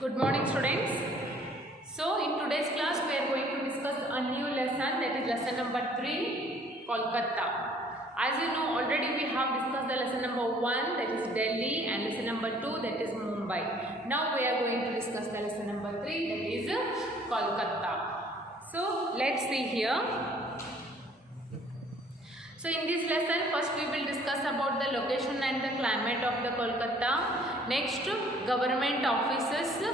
Good morning, students. So in today's class we are going to discuss a new lesson, that is lesson number 3, Kolkata. As you know, already we have discussed the lesson number 1, that is Delhi, and lesson number 2, that is Mumbai. Now we are going to discuss the lesson number 3, that is Kolkata. So let's see here. So in this lesson, first we will discuss about the location and the climate of the Kolkata. Next, government offices.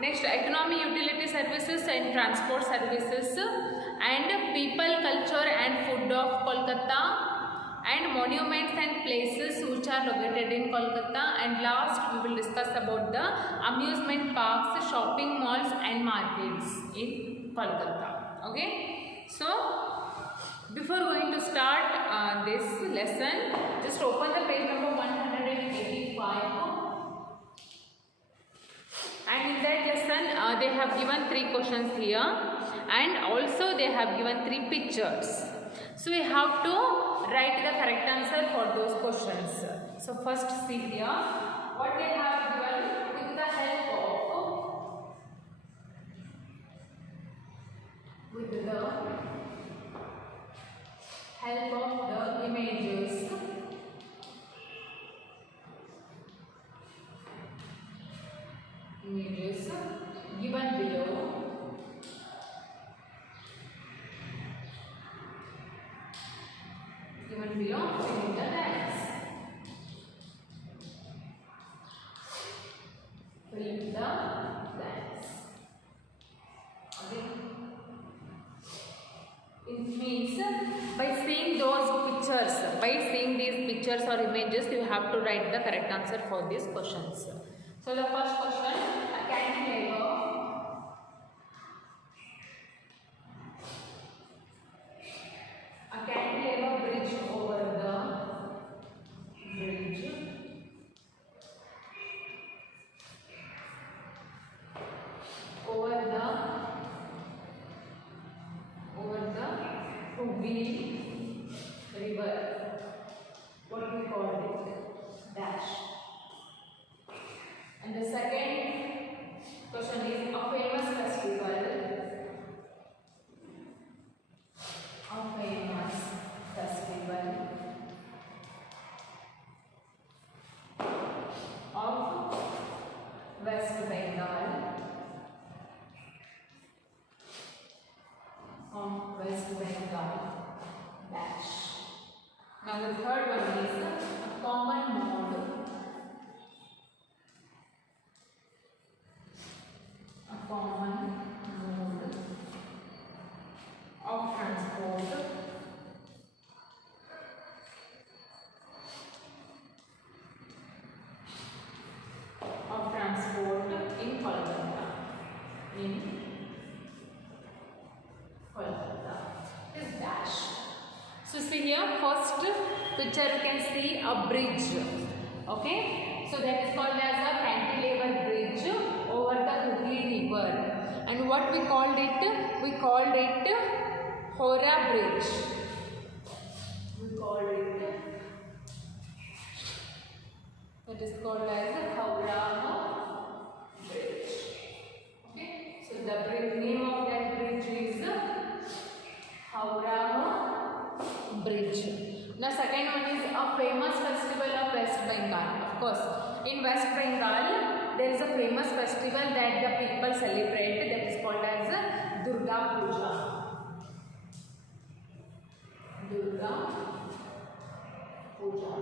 Next, economy, utility services and transport services. And people, culture and food of Kolkata. And monuments and places which are located in Kolkata. And last, we will discuss about the amusement parks, shopping malls and markets in Kolkata. Okay. So, before going to start this lesson, just open the page number 185, and in that lesson they have given 3 questions here, and also they have given 3 pictures. So we have to write the correct answer for those questions. So first see here what they have given with the help of the images. Given below. Fill in the blanks. Fill in the blanks. Okay. It means by seeing those pictures, by seeing these pictures or images, you have to write the correct answer for these questions. So the first question, a cantilever. A cantilever bridge over the bridge. Over the Hooghly river. What we call it? Dash. And the second question is a famous festival. A famous festival of West Bengal. Of West Bengal. Dash. Now the third one is a common mode. A common mode of transport in Kolkata. Is dash. So see here, first picture you can see a bridge. Okay, so that is called as a cantilever bridge over the Hooghly river. And what we called it? We called it Howrah Bridge. We called it. It is called as a Howrah Bridge. Okay, so the name of that bridge is Howrah Bridge. Now second one is a famous festival of West Bengal. Of course, in West Bengal there is a famous festival that the people celebrate, that is called as Durga Puja. Durga Puja.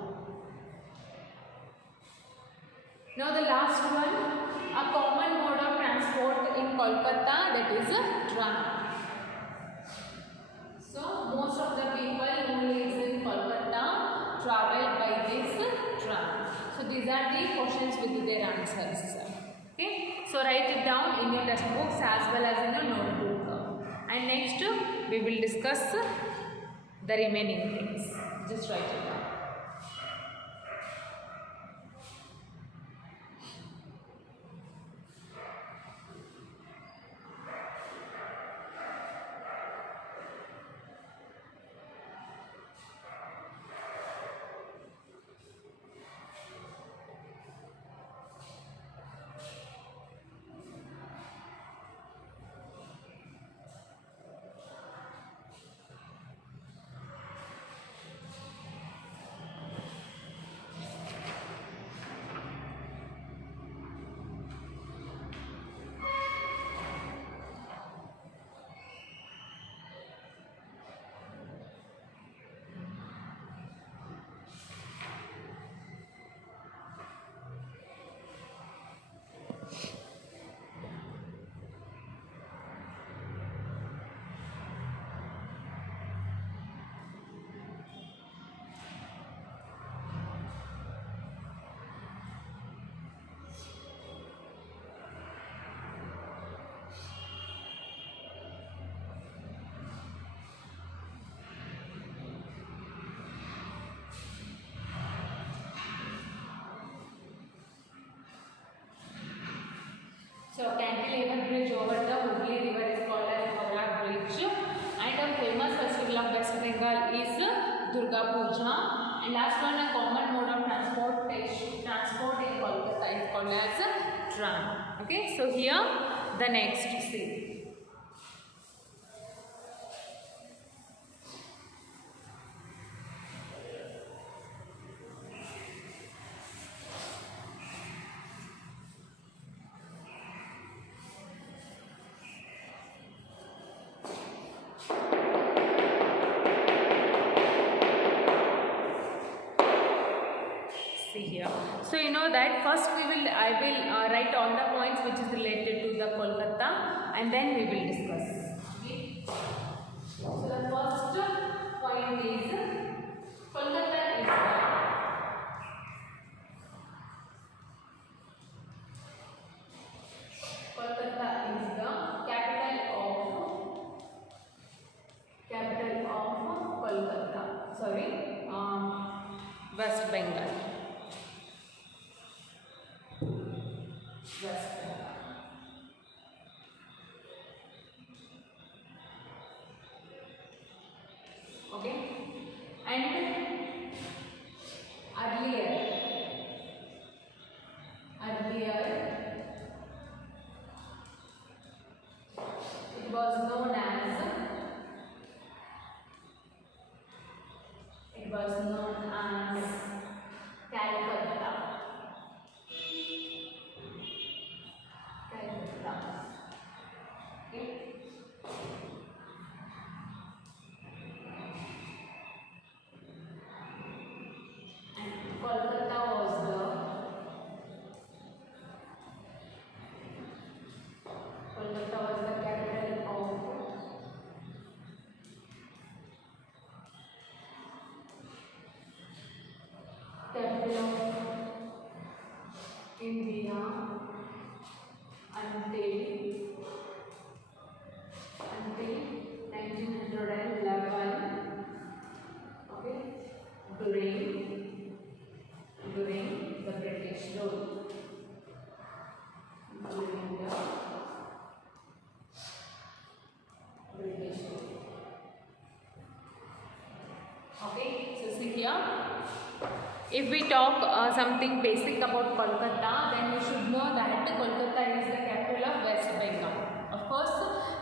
Now the last one, a common mode of transport in Kolkata, that is a tram. So most of the people who live in Kolkata travel by this tram. So these are the questions with their answers. Okay, so write it down in your textbooks as well as in your notebook. And next we will discuss the remaining things. Just write it down. So cantilever bridge over the Hooghly river is called as Howrah Bridge, and a famous festival of West Bengal is Durga Puja. And last one, a common mode of transport in Kolkata is called as tram. Okay, so here the next see. Here. So you know that first I will write all the points which is related to the Kolkata, and then we will discuss. Okay. So the first point is Kolkata is the capital of Kolkata. Sorry, West Bengal. West Bengal. Okay, and earlier it was known as Calcutta. Okay. And Kolkata was the capital of India until 1911. Okay, during the British rule. Okay, so see here. If we talk something basic about Kolkata, then you should know that Kolkata is the capital of West Bengal. Of course,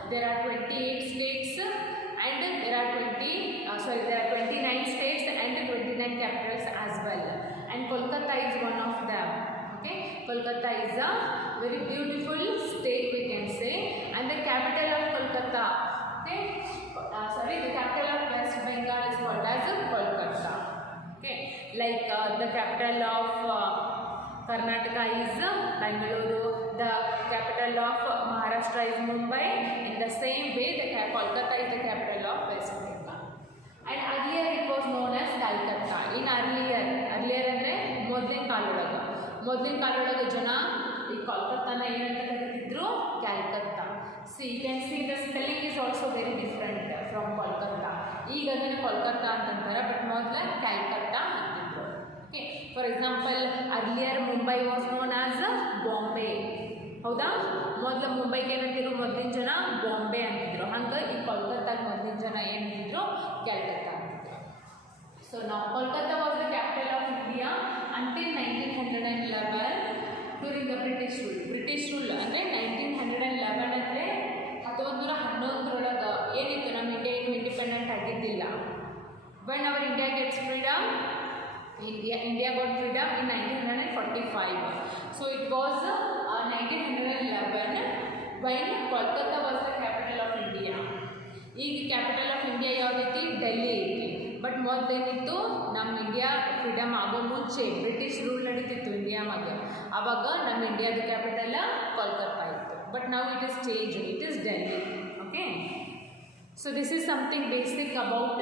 there are 28 states and there are 29 states and 29 capitals as well. And Kolkata is one of them. Okay, Kolkata is a very beautiful state, we can say, and the capital of Kolkata. Okay, the capital of West Bengal is called as Kolkata. Okay, like the capital of Karnataka is Bangalore, the capital of Maharashtra is Mumbai. In the same way, Kolkata is the capital of West Bengal. And earlier it was known as Calcutta. In earlier ಅಂದ್ರೆ ಮೊದಲಿನ ಕಾಲದೊಳಗ ಜನ ಈ ಕೋಲ್ಕತ್ತಾನ ಏನಂತ ಕರೀತಿದ್ರು ಕ್ಯಾಲ್ಕತ್ತಾ. You can see the spelling is also very different from Kolkata. ಈಗ ಅದನ್ನ Kolkata ಅಂತಂತಾರೆ, but ಮೊದಲ ಕ್ಯಾಲ್ಕತ್ತಾ ಅಂತಿದ್ರು. Okay, for example, earlier Mumbai was known as Bombay. ಹೌದಾ, ಮೊದಲ ಮುಂಬೈಗೆ ಏನಂತಿದ್ರು ಮೊದಲಿನ ಜನ ಬಾಂಬೆ ಅಂತಿದ್ರು. ಹಂಗೆ ಈ ಕೋಲ್ಕತ್ತಾಗ ಮೊದಲಿನ ಜನ ಏನಂತಿದ್ರು ಕ್ಯಾಲ್ಕತ್ತಾ ಅಂತಿದ್ರು. So now Kolkata was the capital of India until 1911 during the British rule. British rule ಅಂದರೆ 1911 ಅಂದರೆ 1911 ಏನಿತ್ತು, ನಮ್ಮ ಇಂಡಿಯಾ ಏನು independent ಆಗಿದ್ದಿಲ್ಲ. When our India gets freedom, India got freedom in 1945. So it was 1911 when Kolkata was the capital of India. ಈಗ capital of India ಯಾವುದೈತಿ, Delhi ಐತಿ. But ಮೊದಲೇನಿತ್ತು ನಮ್ಮ India freedom ಆಗೋ ಮುಂಚೆ ಬ್ರಿಟಿಷ್ ರೂಲ್ ನಡೀತಿತ್ತು ಇಂಡಿಯಾಮಾಗೆ. ಆವಾಗ ನಮ್ಮ ಇಂಡಿಯಾದ ಕ್ಯಾಪಿಟಲ್ ಕೋಲ್ಕತ್ತಾ ಇತ್ತು. ಬಟ್ ನಾವು it is change, it is Delhi. Okay, so this is something basic about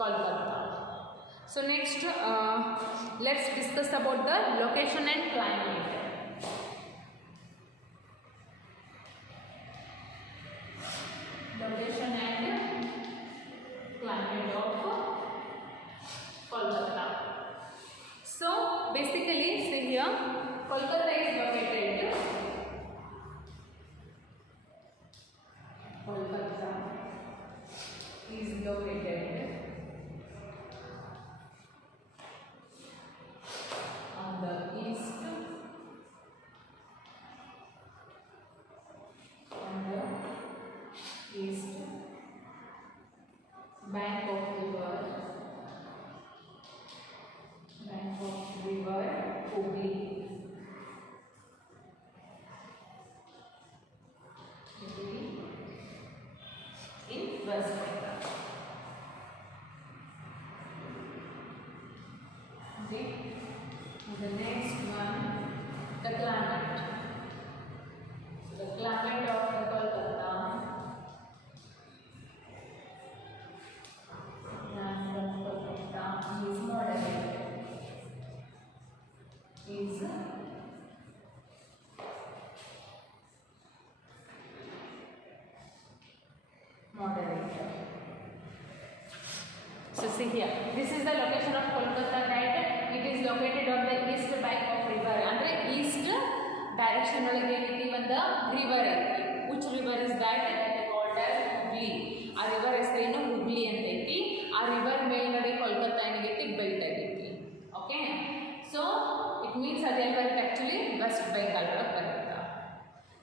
Kolkata. So next let's discuss about the location and climate. Location and climate of Kolkata. So basically, see here, Kolkata is located. Kolkata is located on the east. East bank of river Hooghly. In West Bengal. Okay, and the next one, the climate. So the climate of the Kolkata is moderate. Is moderate. So see here, this is the location of Kolkata, right? It is located on the east bank of river. Andre east direction ಒಳಗೆ ಏನೈತಿ ಒಂದು river ಐತಿ. Which river is that? It is called as Hooghly. ಆ river ಹೆಸರೇನು ಹುಬ್ಳಿ ಅಂತ ಐತಿ. ಆ river ಮೇಲ್ಗಡೆ ಕೋಲ್ಕತ್ತಾ ಏನಾಗೈತಿ ಬೆಲ್ಟ್ ಆಗೈತಿ. ಓಕೆ, ಸೊ ಇಟ್ ಮೀನ್ಸ್ ಅದೇ ಬರುತ್ತೆ ಆ್ಯಕ್ಚುಲಿ ವೆಸ್ಟ್ ಬೆಂಗಾಲ್ ಒಳಗೆ ಬರುತ್ತೆ.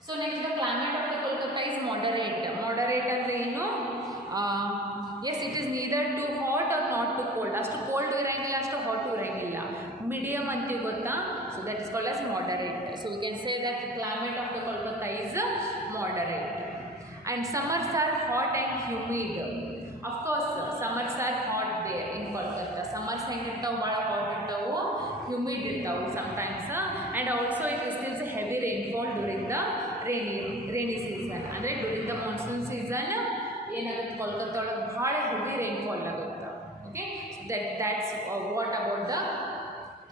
So next the climate of the Kolkata is moderate. Moderate ಅಂದರೆ ಏನು? Yes, it is neither too hot or not too cold. ಅಷ್ಟು ಕೋಲ್ಡ್ ಇರೋಂಗಿಲ್ಲ, ಅಷ್ಟು ಹಾಟು ಇರೋಂಗಿಲ್ಲ, ಮೀಡಿಯಮ್ ಅಂತೀವಿ ಗೊತ್ತಾ. So that is called as moderate. So we can say that climate of the Kolkata is moderate. And summers are hot and humid. Of course, summers are hot there in Kolkata. Summers ಹೆಂಗಿರ್ತಾವೆ, ಭಾಳ hot ಇರ್ತಾವೆ, humid ಇರ್ತಾವೆ sometimes. And also it receives heavy rainfall during the rainy season. ಅಂದರೆ during the monsoon season ಏನಾಗುತ್ತೆ ಕೋಲ್ಕತ್ತಾ ಒಳಗೆ ಭಾಳ heavy rainfall ಆಗುತ್ತೆ. Okay,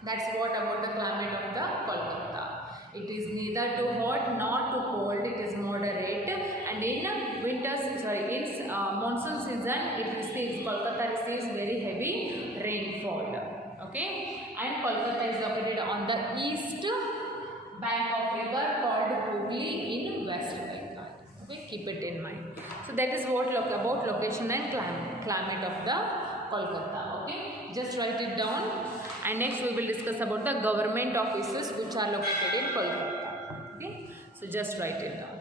that's what about the climate of the Kolkata. It is neither too hot nor too cold. It is moderate, and in monsoon season, Kolkata receives very heavy rainfall. Okay, and Kolkata is located on the east bank of river called Hooghly in West Bengal. Okay, keep it in mind. So that is what about location and climate of the Kolkata. Okay, just write it down. And next we will discuss about the government offices which are located in Kolkata. Okay, so just write it down.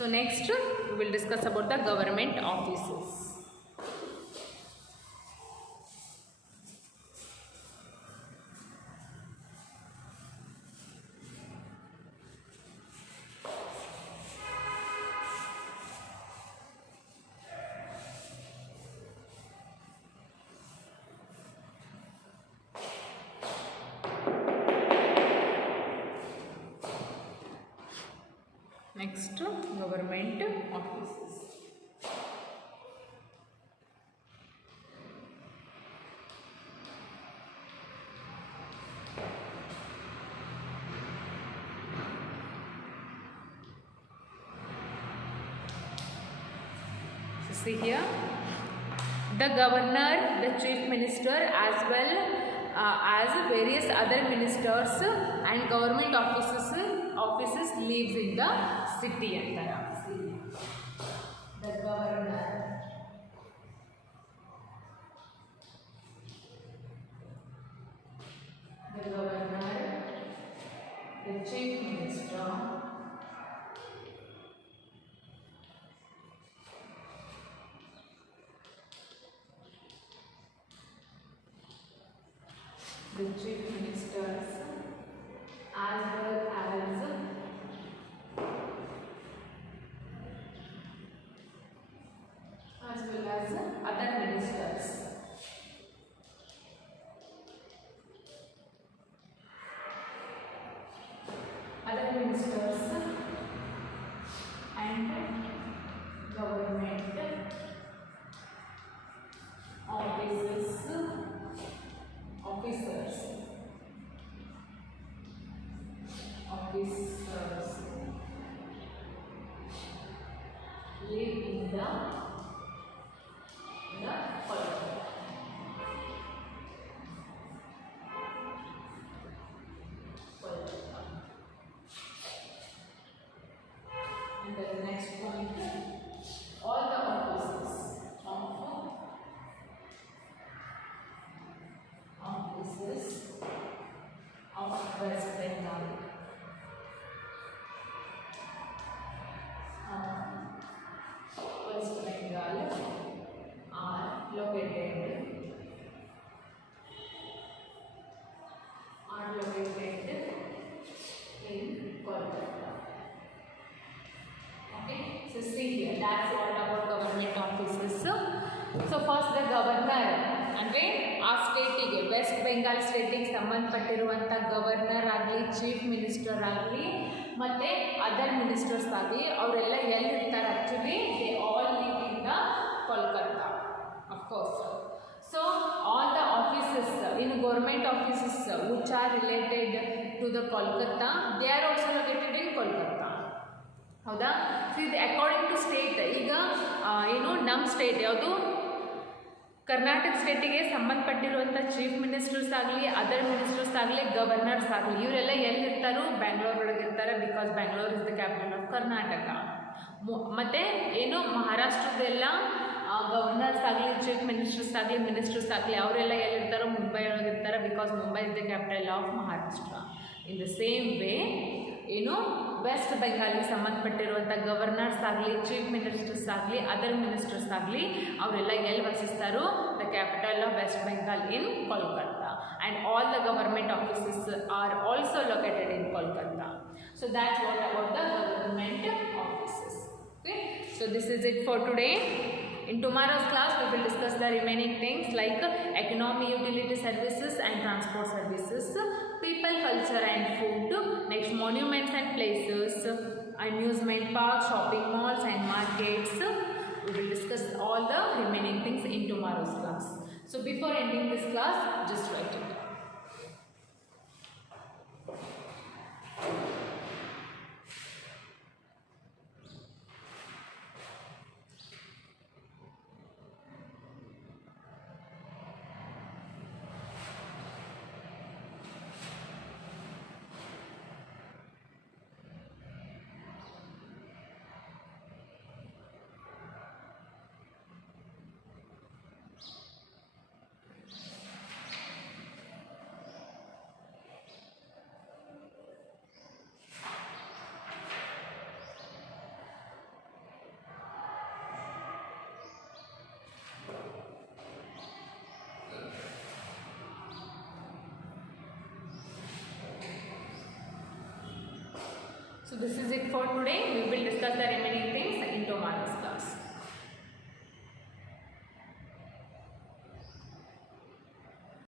So next we will discuss about the government offices. Next, government offices. So see here, the governor, the chief minister, as well as various other ministers and government offices lives in the city antara. The governor, the chief minister, the chief ministers, as well as other ministers. Other ministers and government officers live in the and the next point, all the offices of West Bengal are located in Kolkata. Okay, so see here, that's all about government offices. So first the governor, ಅಂದ್ರೆ ಆ ಸ್ಟೇಟಿಗೆ West Bengal ಸ್ಟೇಟಿಗೆ ಸಂಬಂಧಪಟ್ಟಿರುವಂಥ governor ಆಗಲಿ, chief minister ಆಗಲಿ, ಮತ್ತು other ministers ಆಗಲಿ, ಅವರೆಲ್ಲ ಎಲ್ಲಿರ್ತಾರೆ actually they all live in the Kolkata, of course. So all the offices in government offices which are related to the Kolkata, they are also located in Kolkata. ಹೌದಾ? ಸೊ ಇದು ಅಕಾರ್ಡಿಂಗ್ ಟು ಸ್ಟೇಟ್. ಈಗ ಏನು ನಮ್ಮ ಸ್ಟೇಟ್ ಯಾವುದು, ಕರ್ನಾಟಕ ಸ್ಟೇಟಿಗೆ ಸಂಬಂಧಪಟ್ಟಿರುವಂಥ ಚೀಫ್ ಮಿನಿಸ್ಟರ್ಸ್ ಆಗಲಿ, other ministers ಆಗಲಿ, ಗವರ್ನರ್ಸ್ ಆಗಲಿ, ಇವರೆಲ್ಲ ಎಲ್ಲಿರ್ತಾರೋ ಬ್ಯಾಂಗ್ಳೂರ್ ಒಳಗೆ ಇರ್ತಾರೆ, because Bangalore is the capital of Karnataka. ಮತ್ತು ಏನು ಮಹಾರಾಷ್ಟ್ರದೆಲ್ಲ ಗವರ್ನರ್ಸ್ ಆಗಲಿ, ಚೀಫ್ ಮಿನಿಸ್ಟರ್ಸ್ ಆಗಲಿ ಅವರೆಲ್ಲ ಎಲ್ಲಿರ್ತಾರೋ ಮುಂಬೈ ಒಳಗಿರ್ತಾರೆ, because Mumbai is the capital of Maharashtra. In the same way ಏನು ವೆಸ್ಟ್ ಬೆಂಗಾಲ್ಗೆ ಸಂಬಂಧಪಟ್ಟಿರುವಂಥ ಗವರ್ನರ್ಸ್ ಆಗಲಿ, ಚೀಫ್ ಮಿನಿಸ್ಟರ್ಸ್ ಆಗಲಿ, ಅದರ್ ಮಿನಿಸ್ಟರ್ಸ್ ಆಗಲಿ ಅವರೆಲ್ಲ ಎಲ್ಲಿ ವಸಿಸ್ತಾರೋ the capital of West Bengal in Kolkata. And all the government offices are also located in Kolkata. So that's what about the government offices. Okay, so this is it for today. In tomorrow's class we will discuss the remaining things like economy, utility services and transport services, people, culture and food, next monuments and places, amusement parks, shopping malls and markets. We will discuss all the remaining things in tomorrow's class. So before ending this class, just write it. So this is it for today. We will discuss the remaining things in tomorrow's